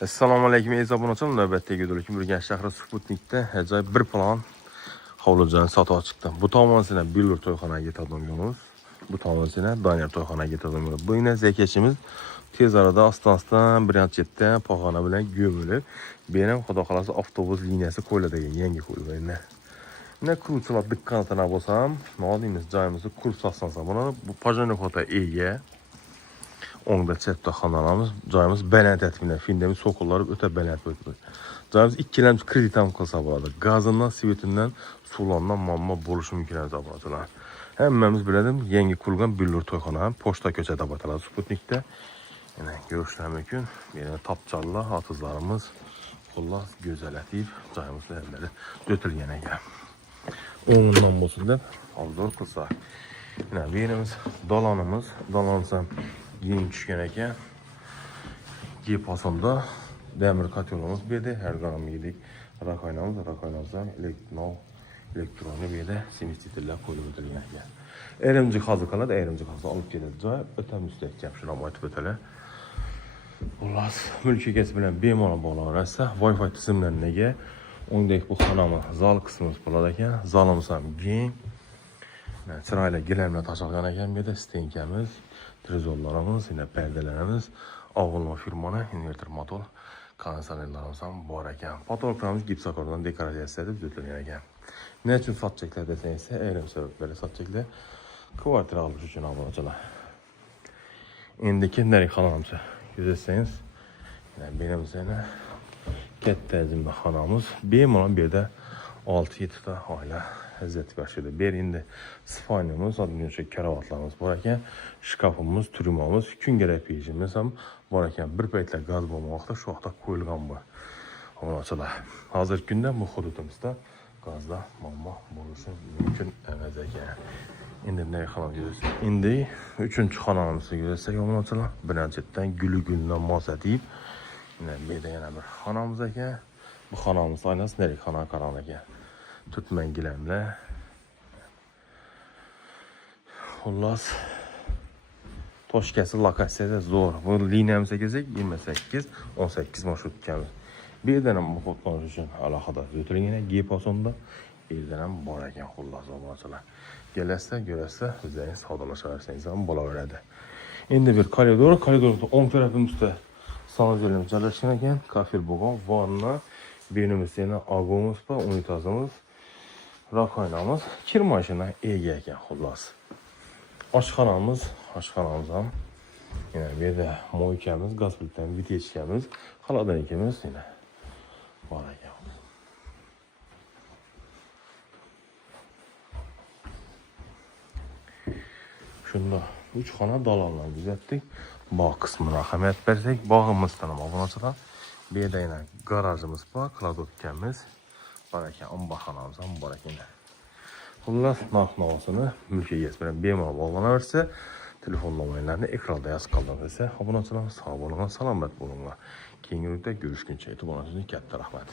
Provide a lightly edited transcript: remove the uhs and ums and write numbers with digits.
Assalomu alaykum aziz obunachilar. Navbatdagi videolik Urganch shahri Sputnikda ajoyib bir plan hovlijoyni sotib chiqdim. Bu tomonsidan Billur to'yxonaga yetadigan yo'limiz, bu tomonsidan Doniyor to'yxonaga yetadigan yo'l. Bu ina zekachimiz tez arada astan birinchi chetda pog'ona bilan go'milib, benim xudo xolasa avtobus liniyasi qo'yiladigan yangi qo'yilgan. Ne kursular diqqatine bo'lsam, nodimiz joyimizni kurs aslansa buni bu pajonokota ega. Onda chetda xonalamiz, joyimiz baland etmine, filmdemiz sokulları öte baland bo'ldi. Joyimiz ikkilamchi kreditam qilsa bo'ladi. Gazidan, svetinden, sulandan mamma bo'lishi mumkin emas. Hammamiz biladim, yangi qurilgan Billur to'yxona, pochta ko'chada ataladi Sputnikda. Yana görüşler mümkün. Benim tapçallar, atızlarımız, xullas go'zalatif joyimizda hammalari o'tilgan ekan. O'ndan bo'lsin deb obzor qilsak. Yana berimiz dolonimiz, dolonsam yeng tushgan ekan. Gepasonda demir kotyolimiz berdi, her garam yedik. Rakoynamızdan elektronni berdi, semestitirlar qo'yib o'tilgan ekan. Ayrim jihozi qoladi, ayrim jihozni olib keladi. Joy o'ta mustahkam, shuni aytib o'talar. Xullas, mulk egasi bilan bemalol bog'lansa, Wi-Fi tizimlariga o'ngdek bu xonamiz, zal qismimiz bo'ladi ekan. Zalimiz ham keng. Chiroyli gilamlar tashlangan ekan, bu yerda stenkamiz, trezorlarimiz, yana perdelerimiz, avvalma firmani inverter motor kondisionerlarimiz ham bor ekan. Potolklarimiz gipsokordan dekoratsiya deb o'tilgan ekan. Ne uchun sotchaklar desangiz, ayrim sabablarga sotchaklar kvartira olish uchun obunachilar. Endi kimdalik xonamiz Güzelseniz, benim sana katta hajmli xonamiz, bemalol bu yerda 6-7 ta oila izzat bashida. Bu endi sifonimiz, odamcha karavotlarimiz bor ekan, shkafimiz, turmamiz, kungarak pejimiz ham bor ekan. Bir paytlar gaz bo'lmoqda, shu vaqtda qo'yilgan bu. Obunachilar, hozirgi kunda bu hududimizda gazda muammo bo'lishi mumkin emas ekan. Endi ne xonam görüyoruz? Endi 3-cü xonamızı görürsek obunachilar, birinciden gülügülünden masa deyip, bir de yana bir xonamiz ekan. Bu xonamiz aynası nereye xona qaran ekan. Tutman gilamlar. Xullas, Toshkentsi lokatsiyada zo'r. Bu liniyamizga kelsak 28-18 marshrut ekanmiz. Bir dana muhotlar uchun alohida o'tilgan Gepasonda bir dana bor ekan xullas obunachilar. Gelirse, görürse, üzerine savdalaşarseniz ama bulaveradi. Endi bir koridorda 10 tarafımızda sanatörlerimiz joylashgan ekan, kafir bo'lgan, vanna, benimizda yana agomuz bor, unitazimiz, rakoynamiz, kir mashina ega ekan xullas. Oshxonamiz ham yana bu yerda mo'ykamiz, gaz plitamiz, vitechkamiz, xolodilnikimiz yana bor ekan. Shunda 3 xona dolonlarni kuzatdik. Bog' qismini ahamiyat bersak, bog'imizdan ham obunachilar. Bu yerda yana garajimiz bor, kladovkamiz bor ekan, omborxonamiz ham bor ekan. Xullas, narx-navosini mulk egasi bilan bemalol bog'lanaversa, telefon nomerlarini ekranda yozib qoldirsa, obunachilar sog' bo'linglar, salomat bo'linglar. Keyingi videoda ko'rishguncha e'tiboringizni katta rahmat.